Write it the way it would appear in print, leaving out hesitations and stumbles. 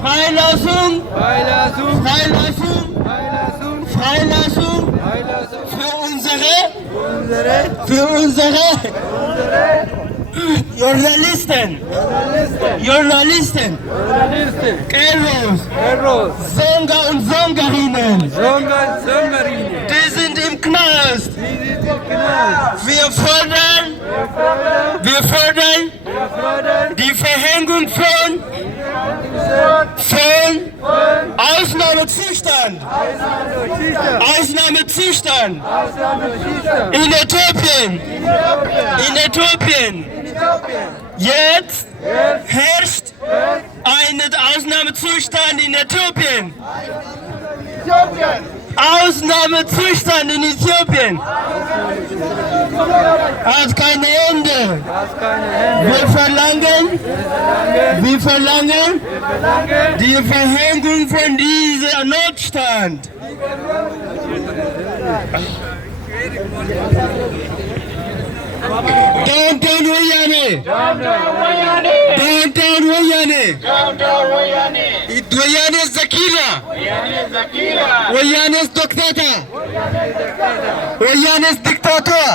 Freilassung, Freilassung, Freilassung, Freilassung, Freilassung Freilassung für unsere Journalisten, Journalisten, Eros, Eros, Sänger und Sängerinnen, Sängerinnen, die sind im Knast. die sind im Knast. Wir fordern die Verhängung von Ausnahmezustand in Äthiopien. Jetzt herrscht ein Ausnahmezustand in Äthiopien. Ausnahmezustand in Äthiopien. Hat kein Ende. Wir verlangen die Verhängung von diesem Notstand. Downtown Wayane. Wayane is Zakira. Wayane is Dictator. Wayane is dictator.